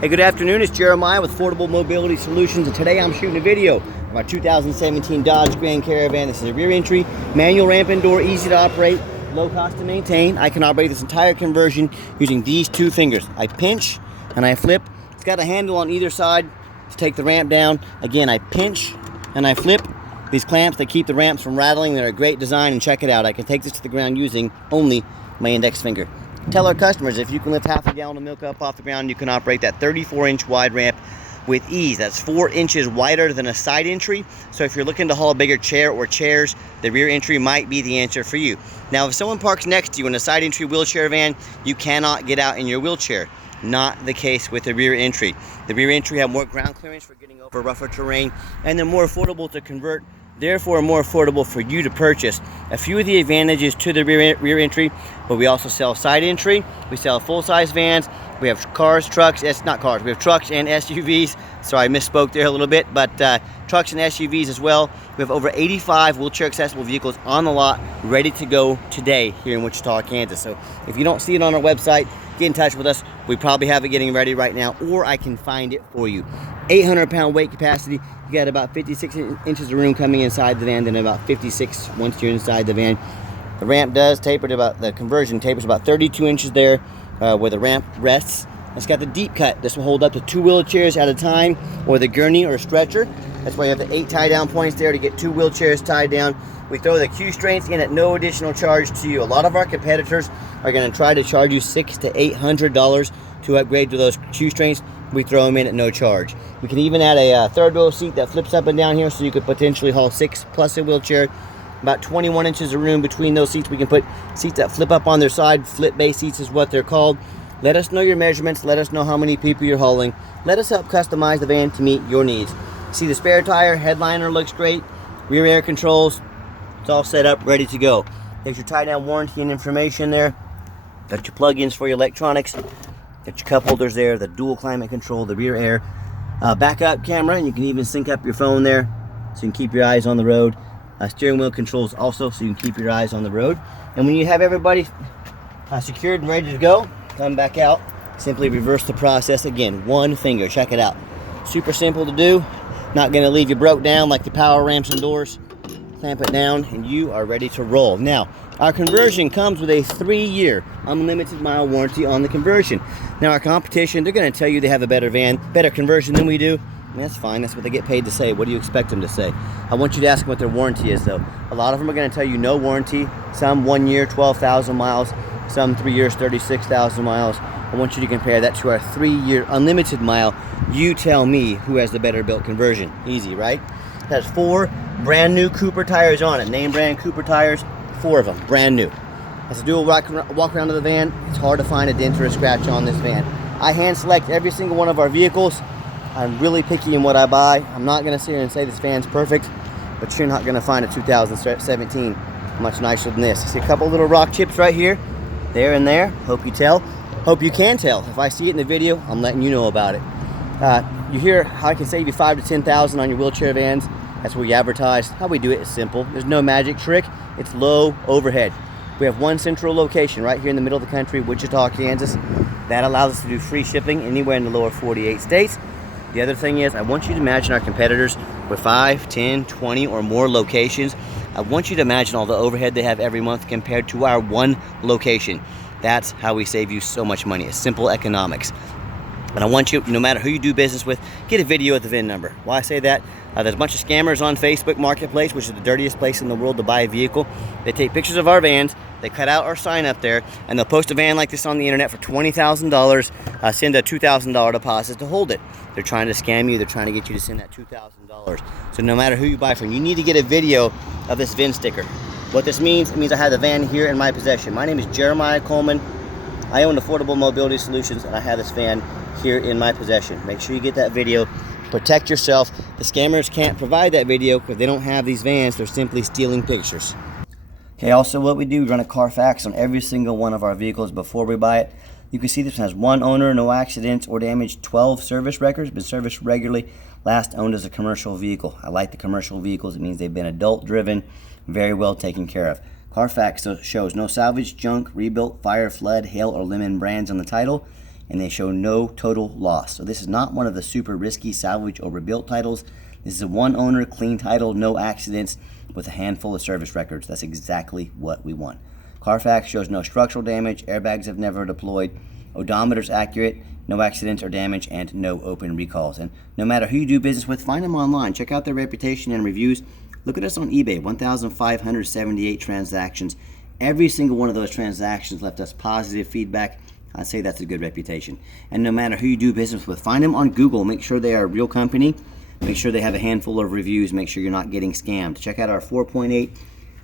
Hey, good afternoon. It's Jeremiah with Affordable Mobility Solutions, and today I'm shooting a video of our 2017 Dodge Grand Caravan. This is a rear entry, manual ramp and door, easy to operate, low cost to maintain. I can operate this entire conversion using these two fingers. I pinch and I flip. It's got a handle on either side to take the ramp down. Again, I pinch and I flip. These clamps, they keep the ramps from rattling. They're a great design, and check it out. I can take this to the ground using only my index finger. Tell our customers if you can lift half a gallon of milk up off the ground, you can operate that 34-inch wide ramp with ease. That's 4 inches wider than a side entry. So if you're looking to haul a bigger chair or chairs, the rear entry might be the answer for you. Now, if someone parks next to you in a side entry wheelchair van, you cannot get out in your wheelchair. Not the case with the rear entry. The rear entry have more ground clearance for getting over rougher terrain, and they're more affordable to convert, therefore more affordable for you to purchase. A few of the advantages to the rear entry, but we also sell side entry, we sell full-size vans, we have cars, trucks, not cars, we have trucks and SUVs. Sorry, I misspoke there a little bit, but trucks and SUVs as well. We have over 85 wheelchair accessible vehicles on the lot, ready to go today here in Wichita, Kansas. So if you don't see it on our website, get in touch with us. We probably have it getting ready right now, or I can find it for you. 800-pound weight capacity. You got about 56 inches of room coming inside the van, then about 56 once you're inside the van. The ramp does taper to about, the conversion tapers about 32 inches there where the ramp rests. It's got the deep cut. This will hold up to 2 wheelchairs at a time, or the gurney or stretcher. That's why you have the 8 tie down points there to get 2 wheelchairs tied down. We throw the Q straints in at no additional charge to you. A lot of our competitors are going to try to charge you $600 to $800 to upgrade to those Q straints. We throw them in at no charge. We can even add a third row seat that flips up and down here, so you could potentially haul 6 plus a wheelchair. About 21 inches of room between those seats. We can put seats that flip up on their side. Flip base seats is what they're called. Let us know your measurements. Let us know how many people you're hauling. Let us help customize the van to meet your needs. See, the spare tire, headliner looks great. Rear air controls, it's all set up, ready to go. There's your tie-down warranty and information there. Got your plug-ins for your electronics. Got your cup holders there, the dual climate control, the rear air backup camera, and you can even sync up your phone there so you can keep your eyes on the road. Steering wheel controls also, so you can keep your eyes on the road. And when you have everybody secured and ready to go, come back out, simply reverse the process again. One finger, check it out. Super simple to do, not going to leave you broke down like the power ramps and doors. Clamp it down and you are ready to roll. Now, our conversion comes with a 3-year unlimited mile warranty on the conversion. Now, our competition, they're going to tell you they have a better van, better conversion than we do. And that's fine, that's what they get paid to say. What do you expect them to say? I want you to ask them what their warranty is, though. A lot of them are going to tell you no warranty. Some 1 year, 12,000 miles. Some 3 years, 36,000 miles. I want you to compare that to our 3-year unlimited mile. You tell me who has the better built conversion. Easy, right? It has 4 brand new Cooper tires on it. Name brand Cooper tires, 4 of them, brand new. As a dual walk around to the van, it's hard to find a dent or a scratch on this van. I hand select every single one of our vehicles. I'm really picky in what I buy. I'm not going to sit here and say this van's perfect, but you're not going to find a 2017 much nicer than this. See a couple little rock chips right here, there and there. Hope you tell. Hope you can tell. If I see it in the video, I'm letting you know about it. You hear how I can save you $5,000 to $10,000 on your wheelchair vans. That's what we advertise. How we do it is simple. There's no magic trick. It's low overhead. We have one central location right here in the middle of the country, Wichita, Kansas. That allows us to do free shipping anywhere in the lower 48 states. The other thing is, I want you to imagine our competitors with 5, 10, 20 or more locations. I want you to imagine all the overhead they have every month compared to our one location. That's how we save you so much money. It's simple economics. And I want you, no matter who you do business with, get a video of the VIN number. Why I say that? There's a bunch of scammers on Facebook Marketplace, which is the dirtiest place in the world to buy a vehicle. They take pictures of our vans, they cut out our sign up there, and they'll post a van like this on the internet for $20,000, send a $2,000 deposit to hold it. They're trying to scam you. They're trying to get you to send that $2,000. So no matter who you buy from, you need to get a video of this VIN sticker. What this means, it means I have the van here in my possession. My name is Jeremiah Coleman. I own Affordable Mobility Solutions, and I have this van here in my possession. Make sure you get that video. Protect yourself. The scammers can't provide that video because they don't have these vans. They're simply stealing pictures. Okay, also what we do, we run a Carfax on every single one of our vehicles before we buy it. You can see this one has 1 owner, no accidents or damage, 12 service records, been serviced regularly, last owned as a commercial vehicle. I like the commercial vehicles. It means they've been adult driven, very well taken care of. Carfax shows no salvage, junk, rebuilt, fire, flood, hail, or lemon brands on the title. and they show no total loss. So this is not one of the super risky salvage or rebuilt titles. This is a one owner, clean title, no accidents, with a handful of service records. That's exactly what we want. Carfax shows no structural damage, airbags have never deployed, odometer's accurate, no accidents or damage, and no open recalls. And no matter who you do business with, find them online. Check out their reputation and reviews. Look at us on eBay, 1,578 transactions. Every single one of those transactions left us positive feedback. I'd say that's a good reputation. And no matter who you do business with, find them on Google. Make sure they are a real company. Make sure they have a handful of reviews. Make sure you're not getting scammed. Check out our 4.8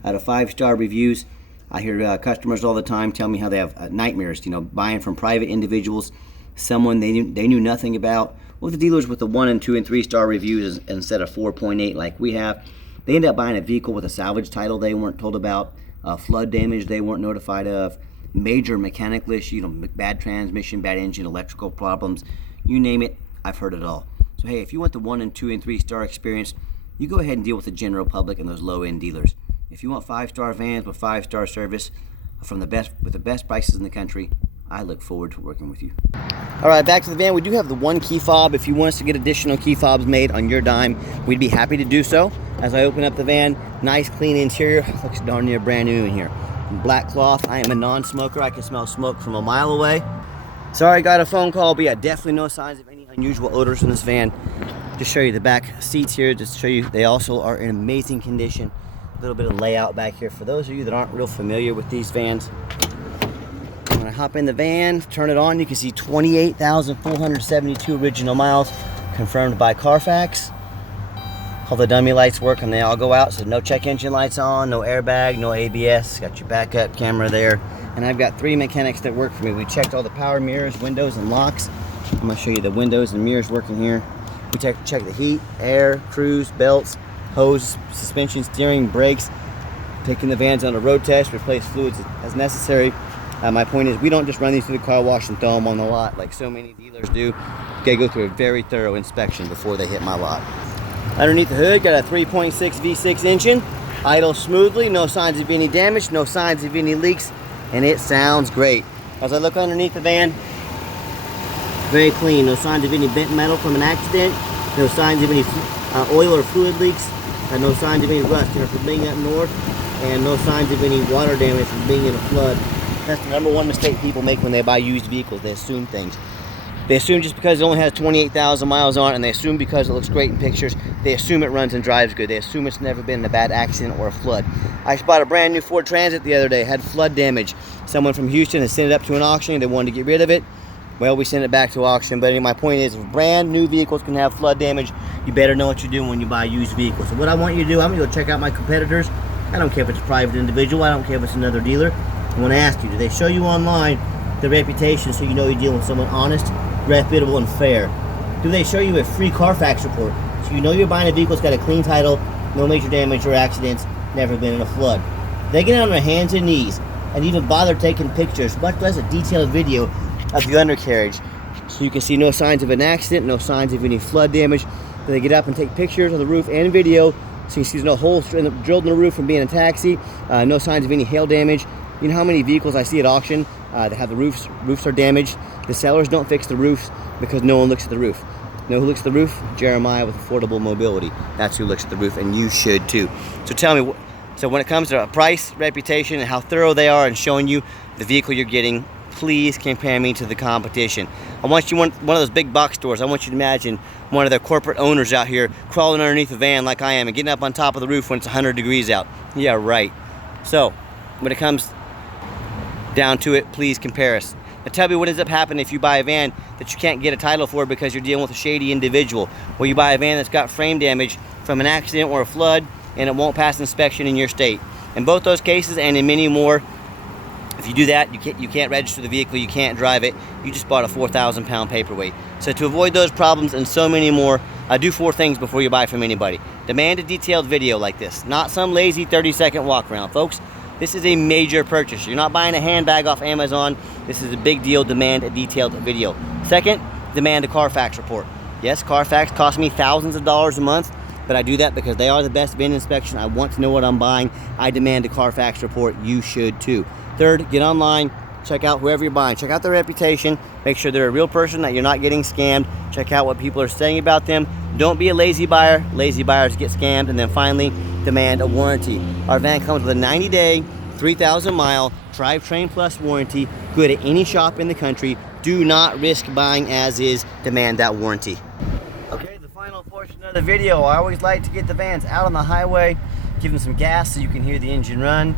out of 5-star reviews. I hear customers all the time tell me how they have nightmares, buying from private individuals, someone they knew nothing about. Well, the dealers with the 1 and 2 and 3-star reviews instead of 4.8 like we have, they end up buying a vehicle with a salvage title they weren't told about, flood damage they weren't notified of, major mechanical issue, bad transmission, bad engine, electrical problems, you name it, I've heard it all. So hey, if you want the 1 and 2 and 3-star experience, you go ahead and deal with the general public and those low-end dealers. If you want 5-star vans with 5-star service from the best with the best prices in the country, I look forward to working with you. All right, back to the van. We do have the one key fob. If you want us to get additional key fobs made on your dime, we'd be happy to do so. As I open up the van, nice clean interior. Looks darn near brand new in here. Black cloth. I am a non-smoker. I can smell smoke from a mile away. Sorry, got a phone call, but yeah, definitely no signs of any unusual odors in this van. Just show you the back seats here, just to show you they also are in amazing condition. A little bit of layout back here for those of you that aren't real familiar with these vans. When I hop in the van, turn it on, you can see 28,472 original miles confirmed by Carfax. All the dummy lights work and they all go out, so no check engine lights on, no airbag, no ABS. Got your backup camera there. And I've got 3 mechanics that work for me. We checked all the power mirrors, windows, and locks. I'm going to show you the windows and mirrors working here. We check the heat, air, cruise, belts, hose, suspension, steering, brakes. Taking the vans on a road test, replace fluids as necessary. My point is, we don't just run these through the car wash and throw them on the lot like so many dealers do. They go through a very thorough inspection before they hit my lot. Underneath the hood, got a 3.6 V6 engine. Idles smoothly, no signs of any damage, no signs of any leaks, and it sounds great. As I look underneath the van, very clean, no signs of any bent metal from an accident, no signs of any oil or fluid leaks, and no signs of any rust from being up north, and no signs of any water damage from being in a flood. That's the number one mistake people make when they buy used vehicles. They assume things. They assume just because it only has 28,000 miles on it, and they assume because it looks great in pictures, they assume it runs and drives good. They assume it's never been in a bad accident or a flood. I just bought a brand new Ford Transit the other day, had flood damage. Someone from Houston has sent it up to an auction. They wanted to get rid of it. Well, we sent it back to auction. But my point is, if brand new vehicles can have flood damage, you better know what you're doing when you buy used vehicles. So what I want you to do, I'm going to go check out my competitors. I don't care if it's a private individual. I don't care if it's another dealer. I want to ask you, do they show you online the reputation so you know you're dealing with someone honest, reputable, and fair? Do they show you a free Carfax report so you know you're buying a vehicle that's got a clean title, no major damage or accidents, never been in a flood? They get on their hands and knees and even bother taking pictures, much less a detailed video of the undercarriage, so you can see no signs of an accident, no signs of any flood damage. Then they get up and take pictures of the roof and video so you see no holes drilled in the roof from being a taxi, no signs of any hail damage. You know how many vehicles I see at auction that have the roofs are damaged? The sellers don't fix the roofs because no one looks at the roof. You know who looks at the roof? Jeremiah with Affordable Mobility. That's who looks at the roof, and you should too. So tell me, so when it comes to price, reputation, and how thorough they are in showing you the vehicle you're getting, please compare me to the competition. I want you one of those big box stores. I want you to imagine one of their corporate owners out here crawling underneath a van like I am and getting up on top of the roof when it's 100 degrees out. Yeah, right. So when it comes down to it, please compare us. Now tell me what ends up happening if you buy a van that you can't get a title for because you're dealing with a shady individual, or you buy a van that's got frame damage from an accident or a flood and it won't pass inspection in your state. In both those cases and in many more, if you do that, you can't register the vehicle, you can't drive it, you just bought a 4,000 pound paperweight. So to avoid those problems and so many more, do 4 things before you buy from anybody. Demand a detailed video like this, not some lazy 30-second walk around, folks. This is a major purchase. You're not buying a handbag off Amazon. This is a big deal. Demand a detailed video. Second, demand a Carfax report. Yes, Carfax costs me thousands of dollars a month, but I do that because they are the best VIN inspection. I want to know what I'm buying. I demand a Carfax report. You should too. Third, get online, check out whoever you're buying. Check out their reputation. Make sure they're a real person, that you're not getting scammed. Check out what people are saying about them. Don't be a lazy buyer. Lazy buyers get scammed. And then finally, demand a warranty. Our van comes with a 90-day, 3,000-mile drivetrain plus warranty. Good at any shop in the country. Do not risk buying as is. Demand that warranty. Okay, the final portion of the video. I always like to get the vans out on the highway, give them some gas so you can hear the engine run,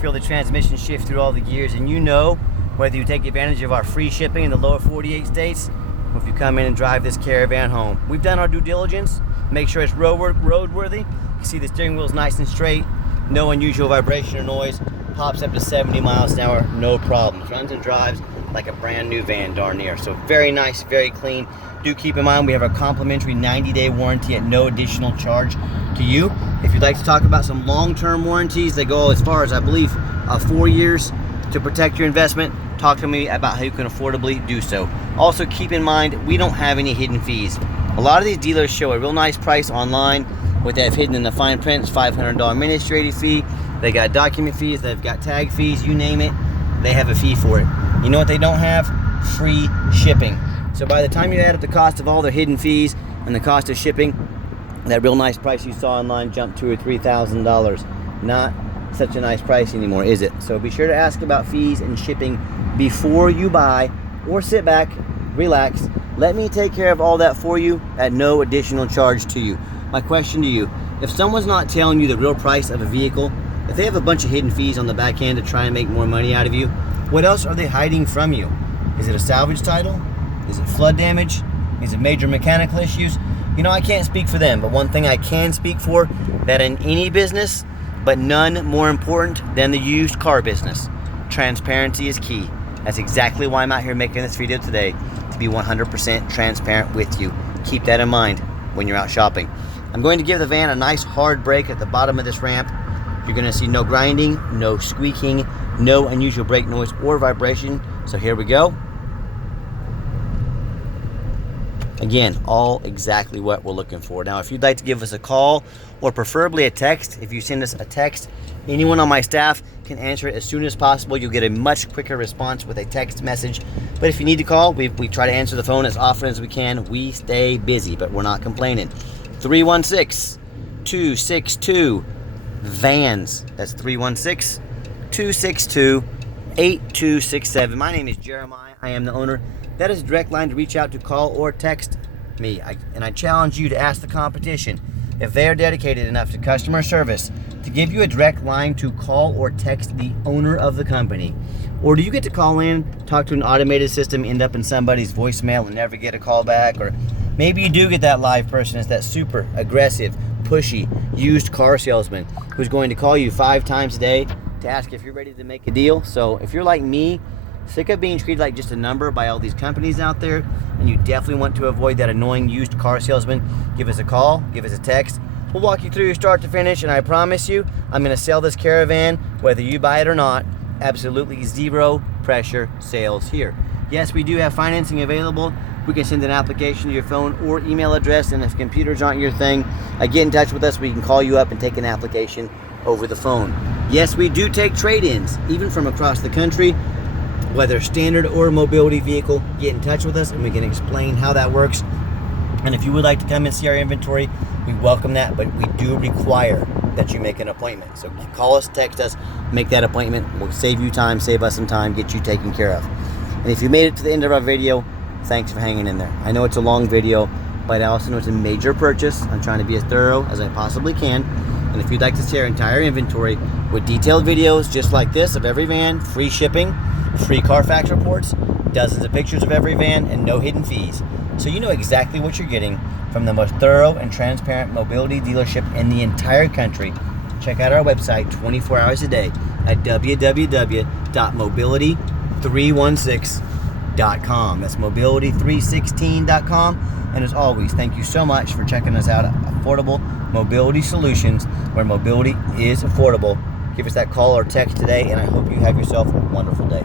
feel the transmission shift through all the gears, and you know whether you take advantage of our free shipping in the lower 48 states, or if you come in and drive this Caravan home. We've done our due diligence, make sure it's roadworthy. You can see the steering wheel is nice and straight, no unusual vibration or noise, pops up to 70 miles an hour, no problems. Runs and drives like a brand new van, darn near. So very nice, very clean. Do keep in mind we have a complimentary 90-day warranty at no additional charge to you. If you'd like to talk about some long-term warranties that go as far as, I believe, 4 years to protect your investment, talk to me about how you can affordably do so. Also keep in mind, we don't have any hidden fees. A lot of these dealers show a real nice price online. What they have hidden in the fine print is $500 administrative fee. They got document fees, they've got tag fees, you name it, they have a fee for it. You know what they don't have? Free shipping. So by the time you add up the cost of all their hidden fees and the cost of shipping, that real nice price you saw online jumped $2,000 or $3,000. Not such a nice price anymore, is it? So be sure to ask about fees and shipping before you buy, or sit back, relax, let me take care of all that for you at no additional charge to you. My question to you, if someone's not telling you the real price of a vehicle, if they have a bunch of hidden fees on the back end to try and make more money out of you, what else are they hiding from you? Is it a salvage title? Is it flood damage? Is it major mechanical issues? You know, I can't speak for them, but one thing I can speak for, that in any business, but none more important than the used car business, transparency is key. That's exactly why I'm out here making this video today, to be 100% transparent with you. Keep that in mind when you're out shopping. I'm going to give the van a nice hard brake at the bottom of this ramp. You're going to see no grinding, no squeaking, no unusual brake noise or vibration. So here we go. Again, all exactly what we're looking for. Now, if you'd like to give us a call or preferably a text, if you send us a text, anyone on my staff can answer it as soon as possible. You'll get a much quicker response with a text message. But if you need to call, we try to answer the phone as often as we can. We stay busy, but we're not complaining. 316-262-VANS. That's 316-262-8267. My name is Jeremiah. I am the owner. That is a direct line to reach out to, call or text me. And I challenge you to ask the competition, if they are dedicated enough to customer service, to give you a direct line to call or text the owner of the company. Or do you get to call in, talk to an automated system, end up in somebody's voicemail and never get a call back? Or maybe you do get that live person. It's that super aggressive, pushy, used car salesman who's going to call you 5 times a day to ask if you're ready to make a deal. So if you're like me, sick of being treated like just a number by all these companies out there, and you definitely want to avoid that annoying used car salesman, give us a call, give us a text. We'll walk you through your start to finish, and I promise you, I'm going to sell this Caravan, whether you buy it or not. Absolutely zero pressure sales here. Yes, we do have financing available. We can send an application to your phone or email address, and if computers aren't your thing, get in touch with us. We can call you up and take an application over the phone. Yes, we do take trade-ins, even from across the country. Whether standard or mobility vehicle, get in touch with us and we can explain how that works. And if you would like to come and see our inventory, we welcome that, but we do require that you make an appointment. So call us, text us, make that appointment. We'll save you time, save us some time, get you taken care of. And if you made it to the end of our video, thanks for hanging in there. I know it's a long video, but I also know it's a major purchase. I'm trying to be as thorough as I possibly can. And if you'd like to see our entire inventory with detailed videos just like this of every van, free shipping, free Carfax reports, dozens of pictures of every van, and no hidden fees, so you know exactly what you're getting from the most thorough and transparent mobility dealership in the entire country, check out our website 24 hours a day at www.mobility316.com. That's mobility316.com. And as always, thank you so much for checking us out at Affordable Mobility Solutions, where mobility is affordable. Give us that call or text today, and I hope you have yourself a wonderful day.